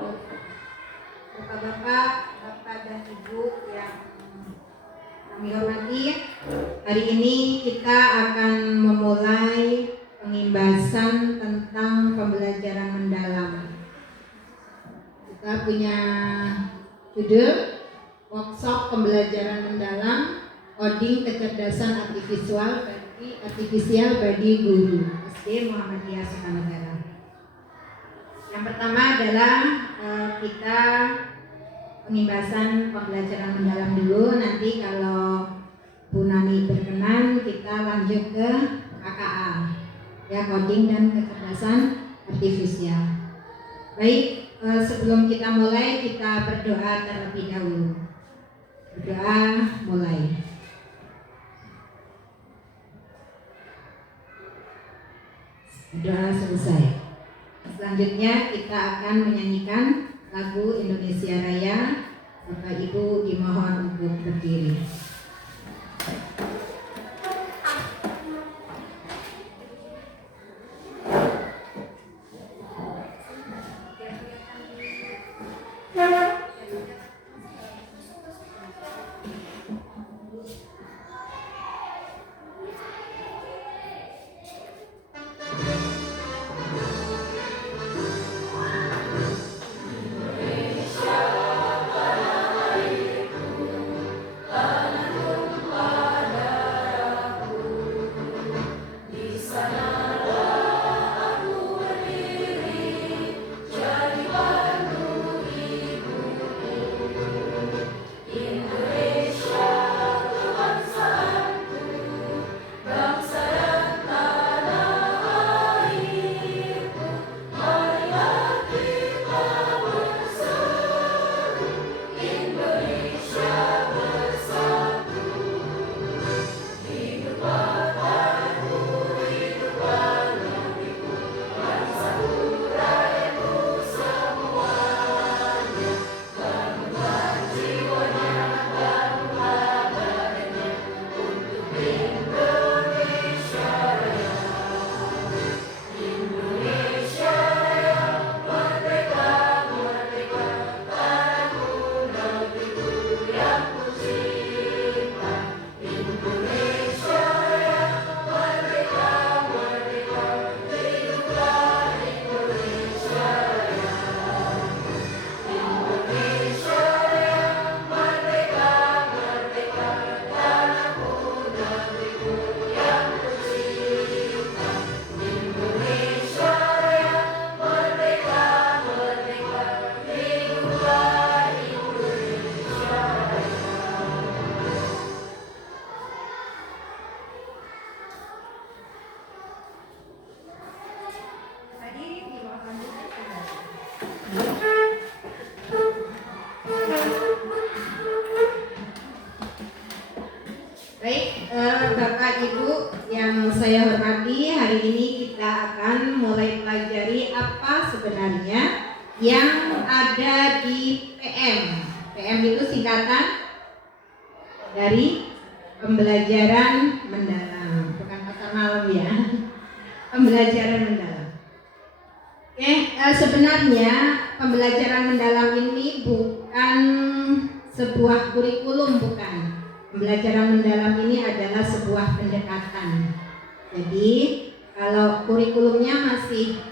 Bapak-bapak, Bapak dan Ibu yang kami hormati, hari ini kita akan memulai pengimbasan tentang pembelajaran mendalam. Kita punya judul workshop pembelajaran mendalam, coding kecerdasan artifisial bagi guru, SD Muhammadiyah Sukanegara. Yang pertama adalah kita pengimbasan pembelajaran mendalam dulu. Nanti kalau Bu Nani berkenan kita lanjut ke KKA, ya, coding dan kecerdasan artifisial. Baik, sebelum kita mulai kita berdoa terlebih dahulu. Berdoa mulai. Doa selesai. Selanjutnya kita akan menyanyikan lagu Indonesia Raya. Bapak Ibu dimohon untuk berdiri. Bapak Ibu yang saya hormati, hari ini kita akan mulai pelajari apa sebenarnya yang ada di PM. PM itu singkatan dari pembelajaran mendalam, bukan pasar malam ya. Pembelajaran mendalam. Oke, sebenarnya pembelajaran mendalam ini bukan sebuah kurikulum, bukan. Pembelajaran mendalam ini adalah sebuah pendekatan. Jadi kalau kurikulumnya masih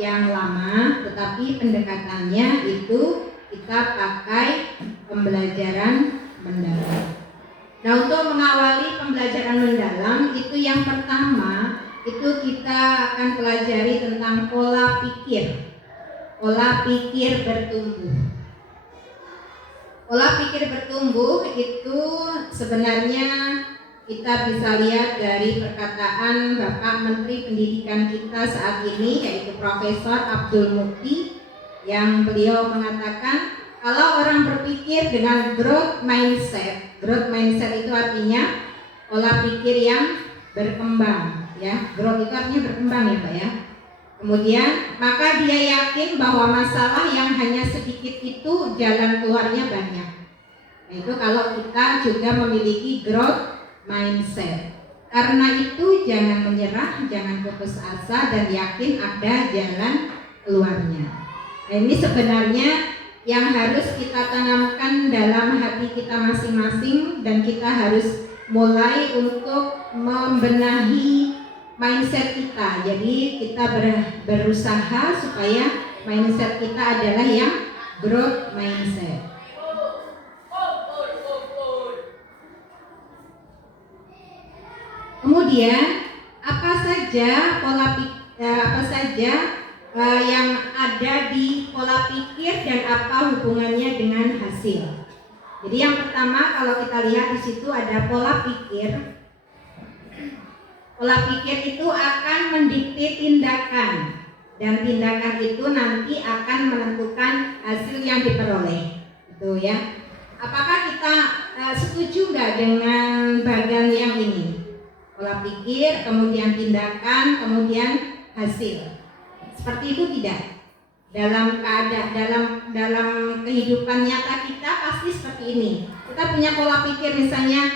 yang lama, tetapi pendekatannya itu kita pakai pembelajaran mendalam. Nah, untuk mengawali pembelajaran mendalam itu yang pertama itu kita akan pelajari tentang pola pikir. Pola pikir bertumbuh. Pola pikir bertumbuh itu sebenarnya kita bisa lihat dari perkataan Bapak Menteri Pendidikan kita saat ini, yaitu Profesor Abdul Mukti, yang beliau mengatakan kalau orang berpikir dengan growth mindset itu artinya pola pikir yang berkembang, ya. Growth itu artinya berkembang ya Pak ya. Kemudian maka dia yakin bahwa masalah yang hanya sedikit itu jalan keluarnya banyak. Nah, itu kalau kita juga memiliki growth mindset. Karena itu jangan menyerah, jangan putus asa dan yakin ada jalan keluarnya. Nah, ini sebenarnya yang harus kita tanamkan dalam hati kita masing-masing, dan kita harus mulai untuk membenahi mindset kita. Jadi kita berusaha supaya mindset kita adalah yang growth mindset. Kemudian apa saja yang ada di pola pikir dan apa hubungannya dengan hasil. Jadi yang pertama, kalau kita lihat di situ ada pola pikir. Pola pikir itu akan mendikte tindakan, dan tindakan itu nanti akan menentukan hasil yang diperoleh. Itu ya. Apakah kita setuju nggak dengan bagian yang ini? Pola pikir, kemudian tindakan, kemudian hasil. Seperti itu tidak? Dalam kehidupan nyata kita pasti seperti ini. Kita punya pola pikir misalnya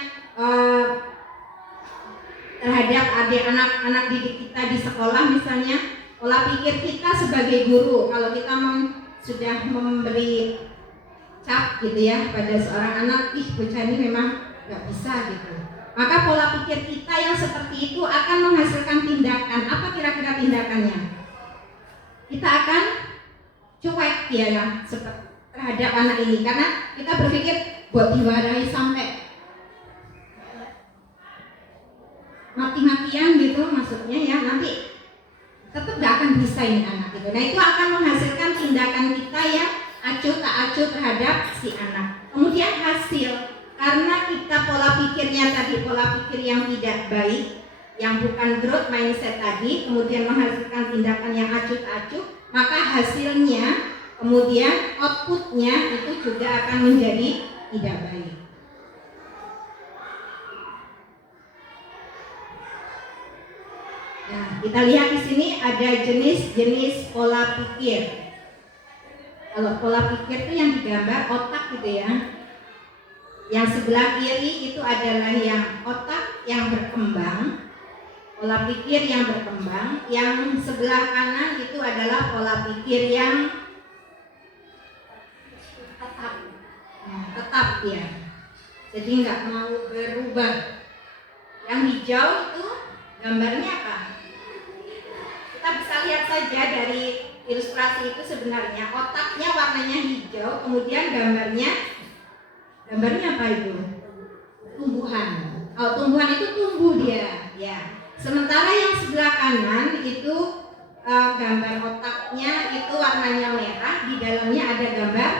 terhadap anak didik kita di sekolah misalnya, pola pikir kita sebagai guru, kalau kita sudah memberi cap gitu ya pada seorang anak, bocah ini memang nggak bisa gitu, maka pola pikir kita yang seperti itu akan menghasilkan tindakan. Apa kira-kira tindakannya? Kita akan cuek ya terhadap anak ini, karena kita berpikir buat diwarai sampai mati-matian gitu, maksudnya ya nanti tetap gak akan bisa ini anak gitu. Nah, itu akan menghasilkan tindakan kita yang acuh tak acuh terhadap si anak. Kemudian hasil, karena kita pola pikirnya tadi pola pikir yang tidak baik, yang bukan growth mindset tadi, kemudian menghasilkan tindakan yang acuh tak acuh, maka hasilnya kemudian outputnya itu juga akan menjadi tidak baik. Nah, kita lihat di sini ada jenis-jenis pola pikir. Kalau pola pikir itu yang digambar otak gitu ya. Yang sebelah kiri itu adalah yang otak yang berkembang, pola pikir yang berkembang. Yang sebelah kanan itu adalah pola pikir yang tetap ya. Jadi nggak mau berubah. Yang hijau itu gambarnya apa? Kita bisa lihat saja dari ilustrasi itu, sebenarnya otaknya warnanya hijau, kemudian gambarnya apa itu? Tumbuhan. Kalau tumbuhan itu tumbuh dia, ya. Sementara yang sebelah kanan itu gambar otaknya itu warnanya merah, di dalamnya ada gambar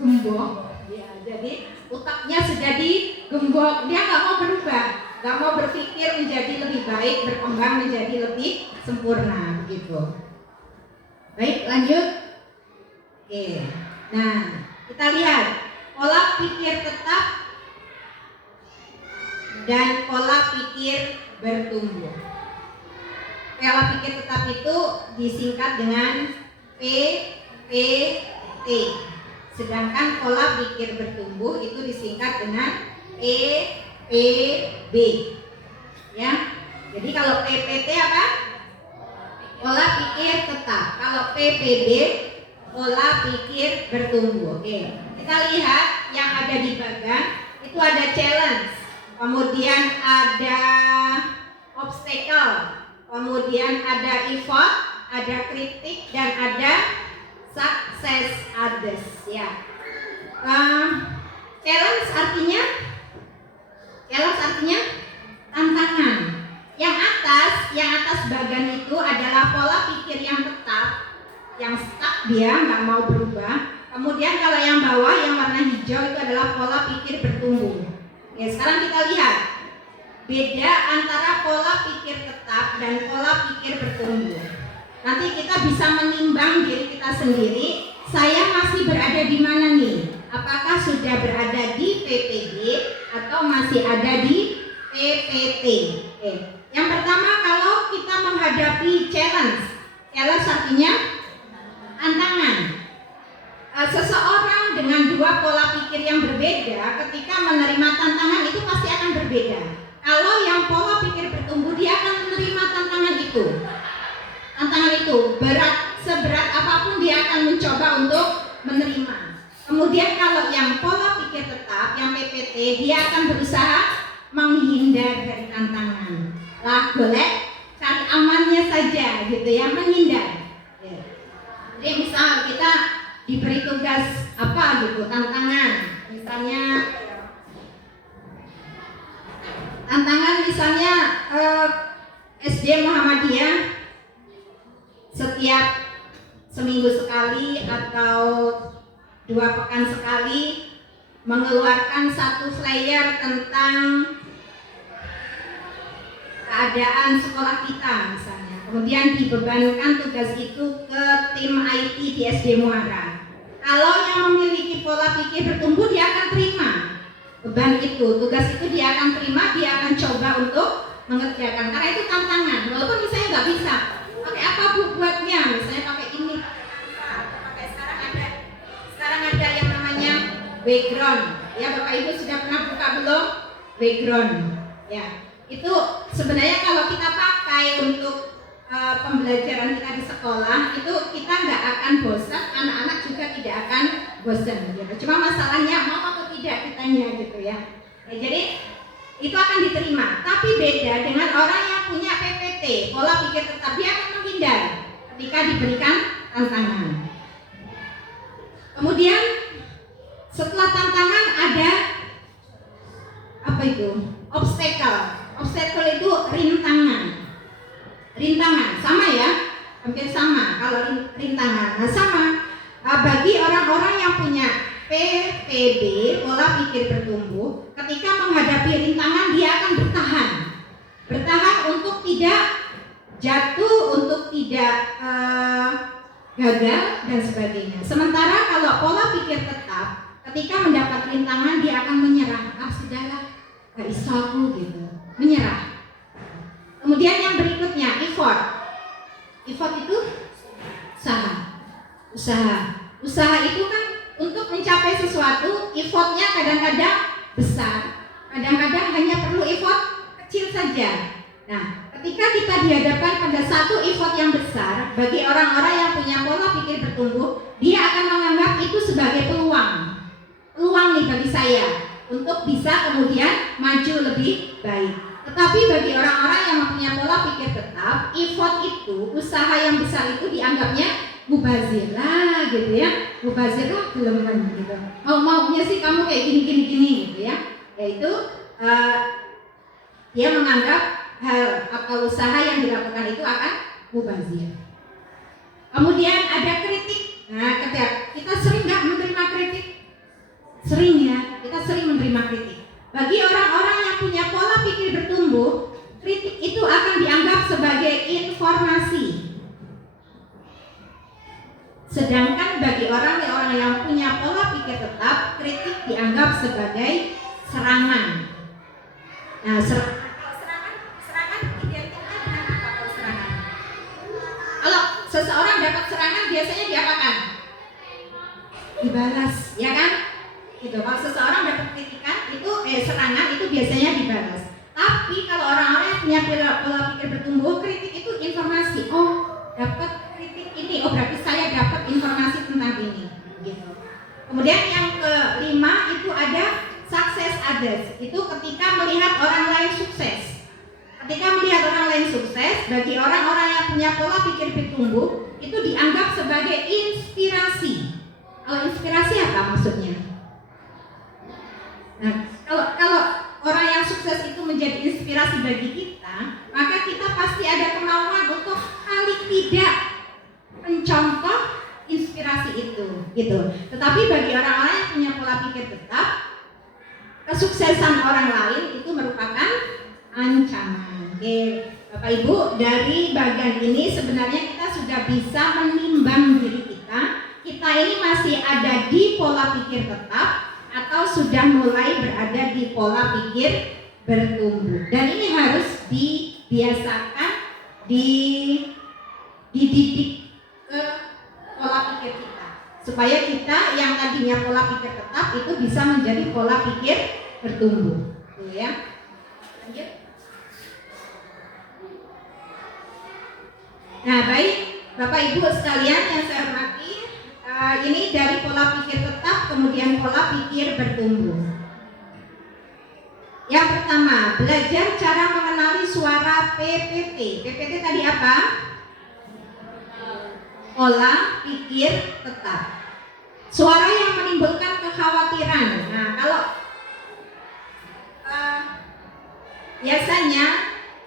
gembok. Ya, jadi otaknya sudah digembok, dia nggak mau berubah, nggak mau berpikir menjadi lebih baik, berkembang menjadi lebih sempurna begitu. Baik, lanjut. Oke. Nah, kita lihat pola pikir tetap dan pola pikir bertumbuh. Pola pikir tetap itu disingkat dengan PPT. Sedangkan pola pikir bertumbuh itu disingkat dengan EPB. Ya. Jadi kalau PPT apa? Pola pikir tetap. Kalau PPB pola pikir bertumbuh. Oke. Kita lihat yang ada di bagian itu ada challenge, kemudian ada obstacle, kemudian ada effort, ada kritik, dan ada success others ya. Challenge artinya tantangan. Yang atas bagian itu adalah pola pikir yang tetap, yang stuck, dia nggak mau berubah. Kemudian kalau yang bawah yang warna hijau itu adalah pola pikir bertumbuh. Oke, sekarang kita lihat beda antara pola pikir tetap dan pola pikir bertumbuh. Nanti kita bisa menimbang diri kita sendiri, saya masih berada di mana nih? Apakah sudah berada di PPD atau masih ada di PPT? Oke. Yang pertama, kalau kita menghadapi challenge artinya tantangan. Seseorang dengan dua pola pikir yang berbeda ketika menerima tantangan itu pasti akan berbeda. Kalau yang pola pikir bertumbuh, dia akan menerima tantangan itu. Seberat apapun dia akan akan mencoba untuk menerima. Kemudian kalau yang pola pikir tetap, yang PPT, dia akan berusaha menghindar dari tantangan. Lah, boleh cari amannya saja gitu ya, menghindar. Jadi misal kita diberi tugas apa gitu, tantangan, misalnya SD Muhammadiyah setiap seminggu sekali atau 2 pekan sekali mengeluarkan 1 flyer tentang keadaan sekolah kita misalnya. Kemudian dibebankan tugas itu ke tim IT di SD Muara. Kalau yang memiliki pola pikir bertumbuh, dia akan terima beban itu, tugas itu dia akan terima, dia akan coba untuk mengerjakan karena itu tantangan. Walaupun misalnya nggak bisa, pakai apa buatnya? Misalnya pakai ini, pakai sekarang ada yang namanya background. Ya, Bapak Ibu sudah pernah buka belum? Background. Ya, itu sebenarnya kalau kita pakai untuk pembelajaran kita di sekolah itu kita nggak akan bosan, anak-anak juga tidak akan bosan gitu. Cuma masalahnya mau atau tidak kitanya gitu ya. Jadi itu akan diterima. Tapi beda dengan orang yang punya PPT, pola pikir tetap, dia akan menghindar ketika diberikan tantangan. Kemudian setelah tantangan ada apa itu? Obstacle. Obstacle itu rintangan. Rintangan sama ya, hampir sama kalau rintangan. Nah sama bagi orang-orang yang punya PPB, pola pikir bertumbuh, ketika menghadapi rintangan dia akan bertahan untuk tidak jatuh, untuk tidak gagal dan sebagainya. Sementara kalau pola pikir tetap, ketika mendapat rintangan dia akan menyerah. Sudahlah, gak bisa aku gitu, menyerah. Kemudian yang berikutnya effort. Effort itu usaha itu kan untuk mencapai sesuatu, effortnya kadang-kadang besar, kadang-kadang hanya perlu effort kecil saja. Nah, ketika kita dihadapkan pada satu effort yang besar, bagi orang-orang yang punya pola pikir bertumbuh, dia akan menganggap itu sebagai peluang nih bagi saya untuk bisa kemudian maju lebih baik. Tetapi bagi orang-orang yang mempunyai pola pikir tetap, effort itu, usaha yang besar itu dianggapnya mubazir lah gitu ya, mubazir lah belum gitu. Maunya sih kamu kayak gini gitu ya. Yaitu dia menganggap hal atau usaha yang dilakukan itu akan mubazir. Kemudian ada kritik. Nah, kita sering nggak menerima kritik? Sering ya, kita sering menerima kritik. Bagi orang-orang yang punya pola pikir bertumbuh, kritik itu akan dianggap sebagai informasi. Sedangkan bagi orang-orang yang punya pola pikir tetap, kritik dianggap sebagai serangan. Nah, serangan identiknya dengan apa kalau serangan? Kalau seseorang dapat serangan biasanya diapakan? Dibalas, ya kan? Gitu. Kalau seseorang dapat kritikan itu serangan itu biasanya dibalas. Tapi kalau orang-orang yang punya pola pikir bertumbuh, kritik itu informasi. Oh, dapat kritik ini, oh berarti saya dapat informasi tentang ini. Gitu. Kemudian yang kelima itu ada success others. Itu ketika melihat orang lain sukses. Ketika melihat orang lain sukses, bagi orang-orang yang punya pola pikir bertumbuh itu dianggap sebagai inspirasi. Kalau inspirasi apa maksudnya? Nah, kalau orang yang sukses itu menjadi inspirasi bagi kita, maka kita pasti ada kemauan untuk paling tidak mencontoh inspirasi itu, gitu. Tetapi bagi orang-orang yang punya pola pikir tetap, kesuksesan orang lain itu merupakan ancaman. Oke, Bapak Ibu, dari bagian ini sebenarnya kita sudah bisa menimbang diri kita. Kita ini masih ada di pola pikir tetap atau sudah mulai berada di pola pikir bertumbuh. Dan ini harus dibiasakan, dididik ke pola pikir kita, supaya kita yang tadinya pola pikir tetap itu bisa menjadi pola pikir bertumbuh. Tuh ya. Lanjut. Nah, baik Bapak Ibu sekalian yang saya hormati, ini dari pola pikir tetap, kemudian pola pikir bertumbuh. Yang pertama, belajar cara mengenali suara PPT. PPT tadi apa? Pola pikir tetap. Suara yang menimbulkan kekhawatiran. Nah, kalau biasanya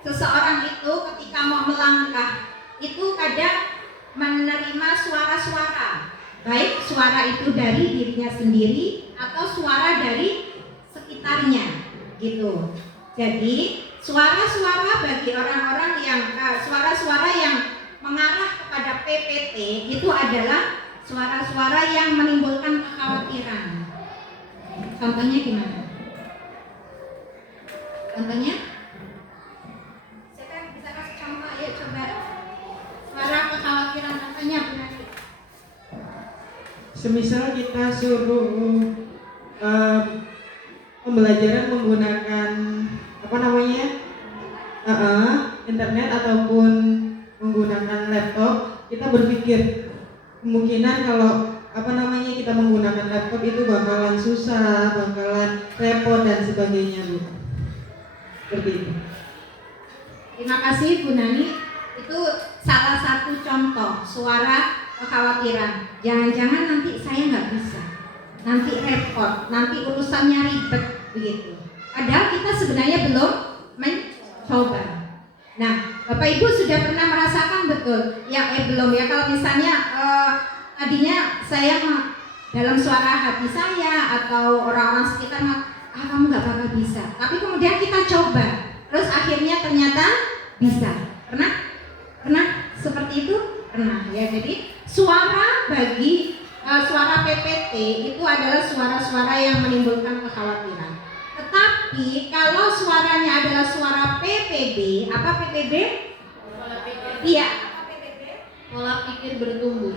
seseorang itu ketika mau melangkah itu kadang menerima suara-suara, baik suara itu dari dirinya sendiri atau suara dari sekitarnya, gitu. Jadi suara-suara bagi orang-orang yang suara-suara yang mengarah kepada PPT itu adalah suara-suara yang menimbulkan kekhawatiran. Contohnya gimana? Contohnya? Siapa yang bisa kasih contoh? Ayo coba. Suara kekhawatiran contohnya benar. Semisal kita suruh pembelajaran menggunakan internet ataupun menggunakan laptop, kita berpikir kemungkinan kalau kita menggunakan laptop itu bakalan susah, bakalan repot dan sebagainya, Bu. Seperti itu. Terima kasih Bu Nani. Itu salah satu contoh suara kekhawatiran. Jangan-jangan nanti saya nggak bisa, nanti repot, nanti urusannya ribet begitu. Padahal kita sebenarnya belum mencoba. Nah, Bapak Ibu sudah pernah merasakan betul? Belum ya. Kalau misalnya tadinya saya dalam suara hati saya atau orang-orang sekitar kamu nggak bakal bisa. Tapi kemudian kita coba, terus akhirnya ternyata bisa. Pernah seperti itu? Pernah ya. Jadi suara bagi suara PPT itu adalah suara-suara yang menimbulkan kekhawatiran. Tetapi kalau suaranya adalah suara PPB, apa PPB? Pola pikir. Iya, apa PPB? Pola pikir bertumbuh.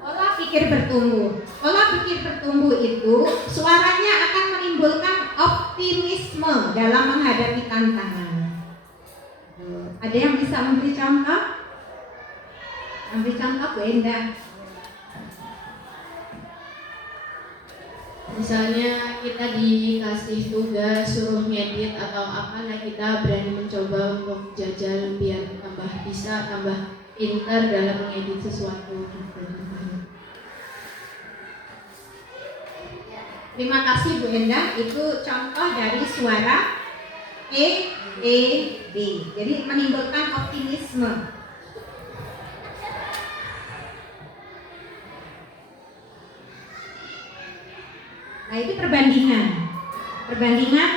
Pola pikir bertumbuh. Pola pikir bertumbuh itu suaranya akan menimbulkan optimisme dalam menghadapi tantangan. Ada yang bisa memberi contoh? Memberi contoh, Bu Endah. Misalnya kita dikasih tugas suruh ngedit atau apa, nah kita berani mencoba untuk jajal biar tambah bisa, tambah pintar dalam mengedit sesuatu. Terima kasih Bu Endah. Itu contoh dari suara PPB. Jadi menimbulkan optimisme. Nah, itu perbandingan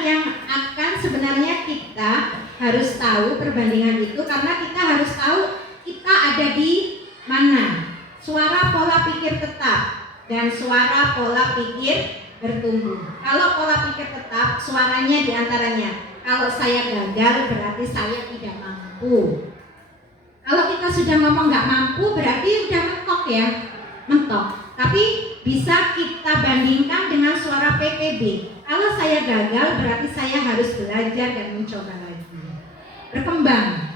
yang akan sebenarnya kita harus tahu perbandingan itu, karena kita harus tahu kita ada di mana. Suara pola pikir tetap dan suara pola pikir bertumbuh. Kalau pola pikir tetap, suaranya diantaranya, kalau saya gagal berarti saya tidak mampu. Kalau kita sudah ngomong nggak mampu berarti udah mentok ya, mentok. Tapi bisa kita bandingkan dengan suara PPB. Kalau saya gagal berarti saya harus belajar dan mencoba lagi. Berkembang,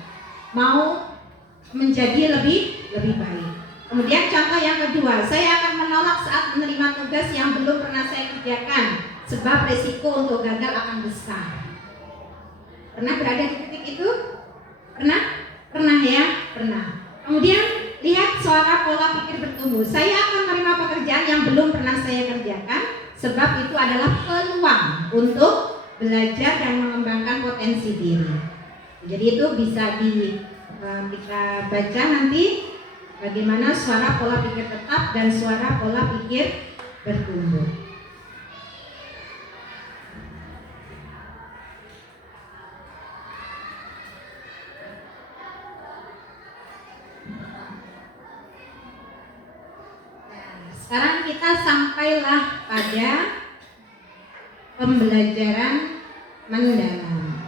mau menjadi lebih baik. Kemudian contoh yang kedua, saya akan menolak saat menerima tugas yang belum pernah saya kerjakan, sebab resiko untuk gagal akan besar. Pernah berada di titik itu? Pernah ya? Pernah. Kemudian lihat suara pola pikir bertumbuh. Saya akan menerima pekerjaan yang belum pernah saya kerjakan, sebab itu adalah peluang untuk belajar dan mengembangkan potensi diri. Jadi itu bisa kita baca nanti bagaimana suara pola pikir tetap dan suara pola pikir bertumbuh. Sekarang kita sampailah pada pembelajaran mendalam.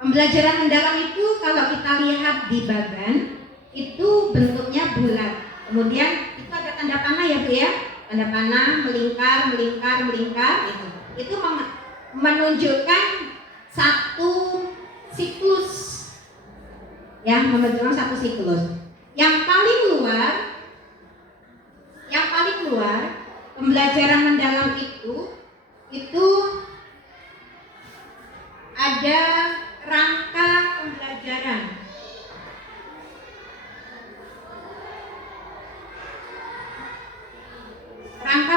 Pembelajaran mendalam itu kalau kita lihat di bagan itu bentuknya bulat. Kemudian itu ada tanda panah ya Bu ya. Tanda panah melingkar itu. Itu menunjukkan satu siklus. Ya, menunjukkan satu siklus. Yang paling luar keluar, pembelajaran mendalam itu ada rangka pembelajaran. Rangka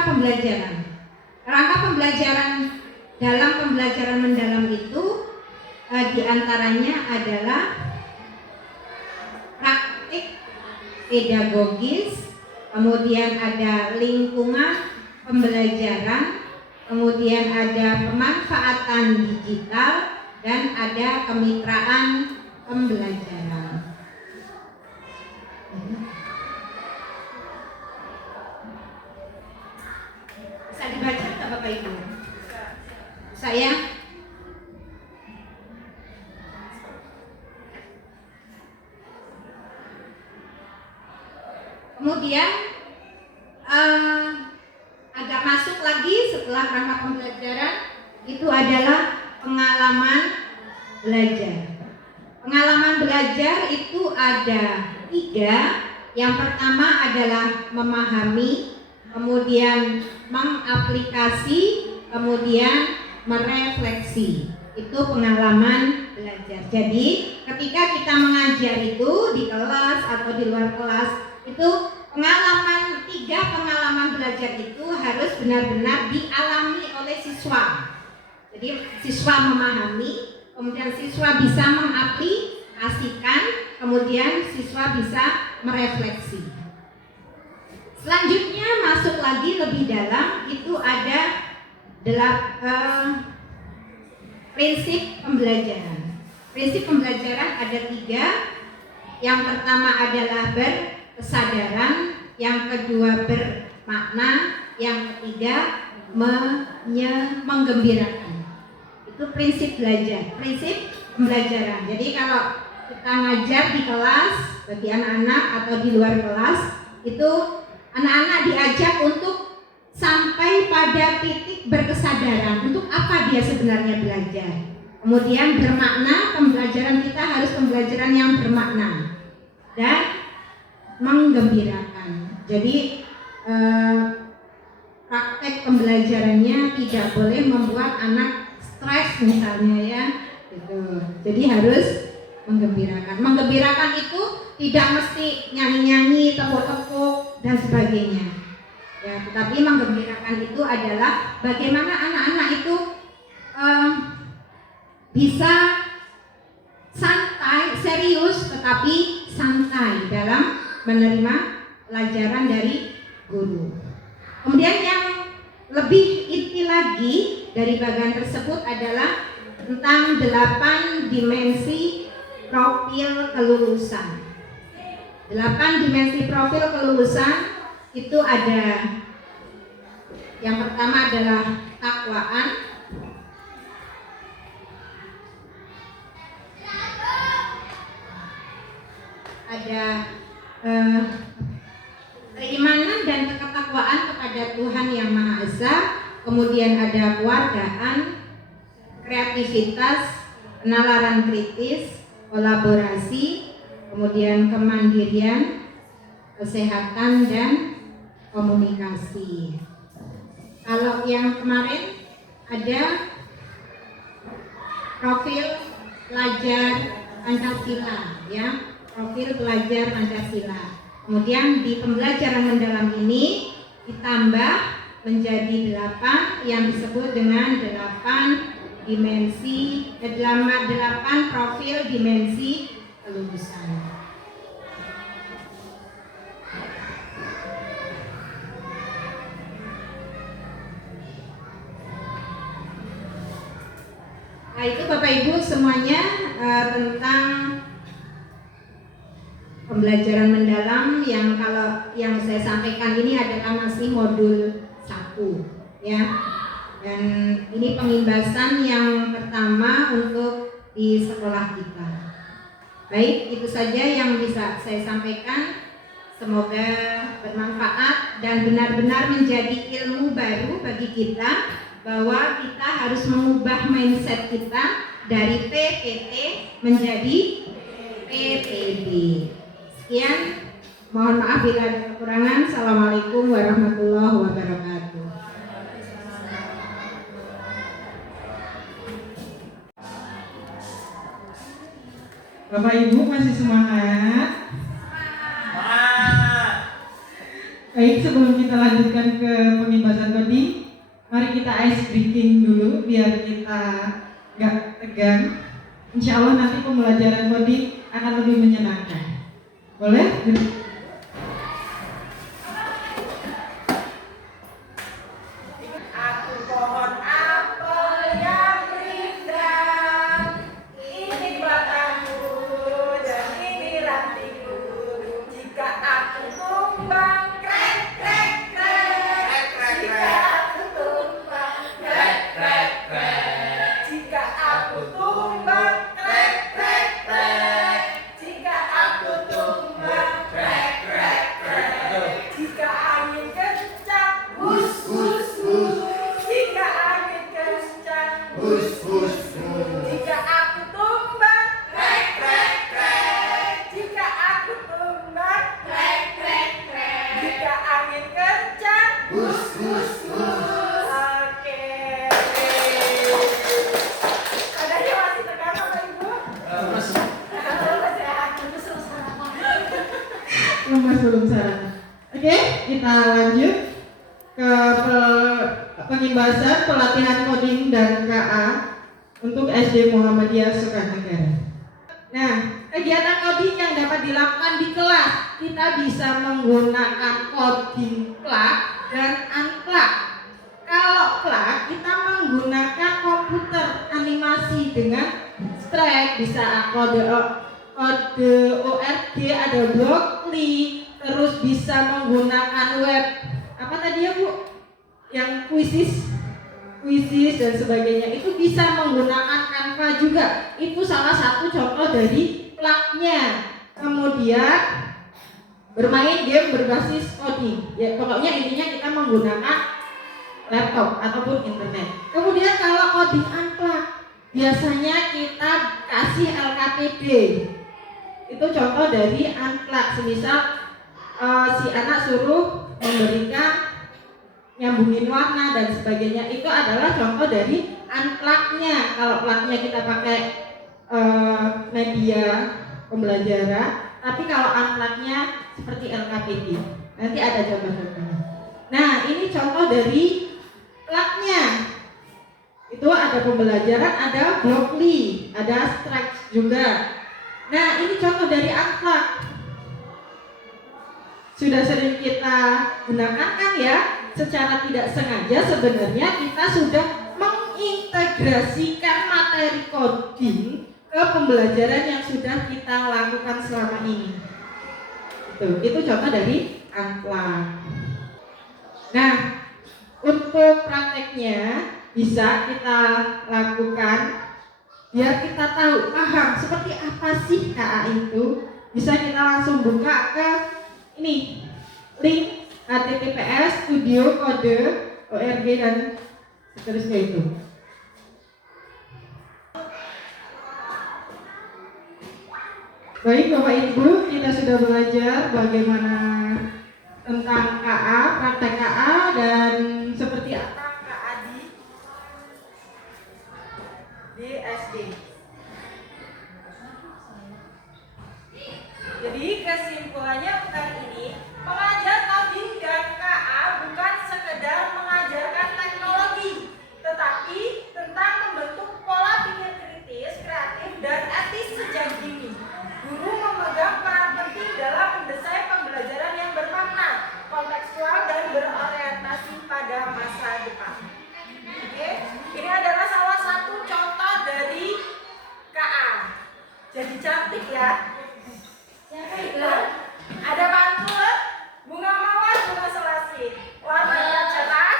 pembelajaran dalam pembelajaran mendalam itu diantaranya adalah praktik pedagogis, kemudian ada lingkungan pembelajaran, kemudian ada pemanfaatan digital, dan ada kemitraan pembelajaran. Bisa dibaca nggak Bapak Ibu? Saya kemudian agak masuk lagi setelah rangka pembelajaran itu adalah pengalaman belajar. Pengalaman belajar itu ada 3. Yang pertama adalah memahami, kemudian mengaplikasi, kemudian merefleksi. Itu pengalaman belajar. Jadi ketika kita mengajar itu di kelas atau di luar kelas, itu pengalaman 3 pengalaman belajar itu harus benar-benar dialami oleh siswa. Jadi siswa memahami, kemudian siswa bisa mengaplikasikan, kemudian siswa bisa merefleksi. Selanjutnya masuk lagi lebih dalam, itu ada prinsip pembelajaran. Prinsip pembelajaran ada 3. Yang pertama adalah berkesadaran, yang kedua bermakna, yang ketiga menggembirakan. Itu prinsip belajar, prinsip pembelajaran. Jadi kalau kita ngajar di kelas bagi anak-anak atau di luar kelas, itu anak-anak diajak untuk sampai pada titik berkesadaran untuk apa dia sebenarnya belajar. Kemudian bermakna, pembelajaran kita harus pembelajaran yang bermakna dan menggembirakan. Jadi praktek pembelajarannya tidak boleh membuat anak stres misalnya ya, gitu. Jadi harus menggembirakan. Menggembirakan itu tidak mesti nyanyi-nyanyi, tepuk-tepuk dan sebagainya. Ya, tetapi menggembirakan itu adalah bagaimana anak-anak itu bisa santai, serius tetapi santai dalam menerima pelajaran dari guru. Kemudian yang lebih inti lagi dari bagian tersebut adalah tentang 8 dimensi profil kelulusan. 8 dimensi profil kelulusan itu ada, yang pertama adalah takwaan, ada keimanan dan ketakwaan kepada Tuhan Yang Maha Esa, kemudian ada kewargaan, kreativitas, penalaran kritis, kolaborasi, kemudian kemandirian, kesehatan dan komunikasi. Kalau yang kemarin ada profil pelajar Pancasila, ya, profil pelajar Pancasila. Kemudian di pembelajaran mendalam ini ditambah menjadi 8 yang disebut dengan 8 dimensi, 8 profil dimensi kelulusan. Nah, itu Bapak Ibu semuanya tentang pembelajaran mendalam yang kalau yang saya sampaikan ini adalah masih modul 1 ya. Dan ini pengimbasan yang pertama untuk di sekolah kita. Baik, itu saja yang bisa saya sampaikan. Semoga bermanfaat dan benar-benar menjadi ilmu baru bagi kita, bahwa kita harus mengubah mindset kita dari PPT menjadi PPB. Sekian, mohon maaf bila ada kekurangan. Assalamualaikum warahmatullahi Bapak Ibu masih semangat? Baik, sebelum kita lanjutkan ke pengimbasan coding, mari kita ice breaking dulu biar kita nggak tegang. Insya Allah nanti pembelajaran coding akan lebih menyenangkan. Boleh? Aku pohon apel yang rindang, ini batangku dan ini rantingku. Jika aku tumbang, krek krek krek. Jika aku tumbang, krek krek krek. Jika aku tumbang, krek krek krek. Jika aku tumbang, krek krek krek. Jika angin kencang, hus hus hus. Jika angin kencang, hus hus hus. Jika aku tumbang, krek krek krek. Jika aku tumbang, krek krek krek. Jika angin kencang, hus hus hus. Oke. Adanya masih tegang Bapak Ibu? Masih ya, terus sarapan. Belum saran. Oke, kita lanjut ke pengimbasan pelatihan coding dan KA untuk SD Muhammadiyah Sukanegara. Nah, kegiatan coding yang dapat dilakukan di kelas, kita bisa menggunakan coding plug dan unplug. Kalau plug, kita menggunakan komputer animasi dengan strike, bisa kode ORG, ada Blockly, terus bisa menggunakan web apa tadi ya Bu? Yang kuisis dan sebagainya, itu bisa menggunakan Canva juga. Itu salah satu contoh dari plugnya. Kemudian bermain game berbasis coding. Ya, pokoknya intinya kita menggunakan laptop ataupun internet. Kemudian kalau coding unplug, biasanya kita kasih LKPD. Itu contoh dari unplug. Semisal si anak suruh memberikan nyambungin warna dan sebagainya, itu adalah contoh dari unplug-nya. Kalau plug-nya kita pakai media pembelajaran, tapi kalau unplug-nya seperti LKPD. Nanti ada contoh-contohnya. Nah, ini contoh dari plug-nya. Itu ada pembelajaran, ada Blockly, ada Strike juga. Nah, ini contoh dari unplug. Sudah sering kita gunakan kan ya? Secara tidak sengaja sebenarnya kita sudah mengintegrasikan materi coding ke pembelajaran yang sudah kita lakukan selama ini. Itu contoh dari unplug. Nah, untuk prakteknya bisa kita lakukan biar kita tahu, paham seperti apa sih KA itu. Bisa kita langsung buka ke ini link https studiocode.org dan seterusnya itu. Baik Bapak Ibu, kita sudah belajar bagaimana tentang KA, praktek KA dan seperti apa KA di SD. Jadi kesimpulannya kali ini, mengajar coding dan KA bukan sekedar mengajarkan teknologi, tetapi tentang membentuk pola pikir kritis, kreatif, dan etis sejak dini. Guru memegang peran penting dalam mendesain pembelajaran yang bermakna, kontekstual, dan berorientasi pada masa depan. Oke, ini adalah salah satu contoh dari KA. Jadi cantik ya. Ada pantun, bunga mawar, bunga selasih, warnanya cerah,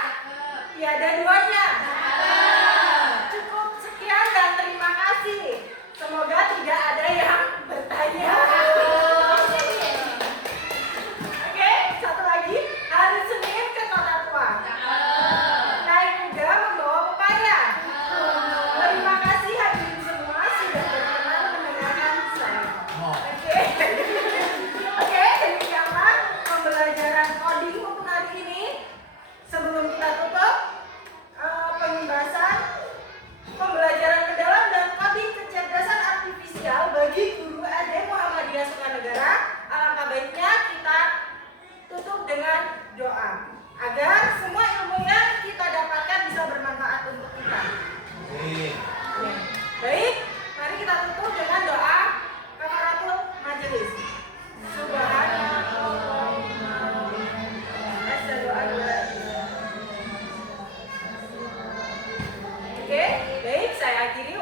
tiada duanya. Cukup sekian dan terima kasih. Semoga tidak ada yang bertanya. Oke, satu lagi, hari Senin ke Kota Tua. Naik kuda membawa pepaya. Terima kasih hadirin semua sudah berkenan mendengarkan saya. baik saya akhiri.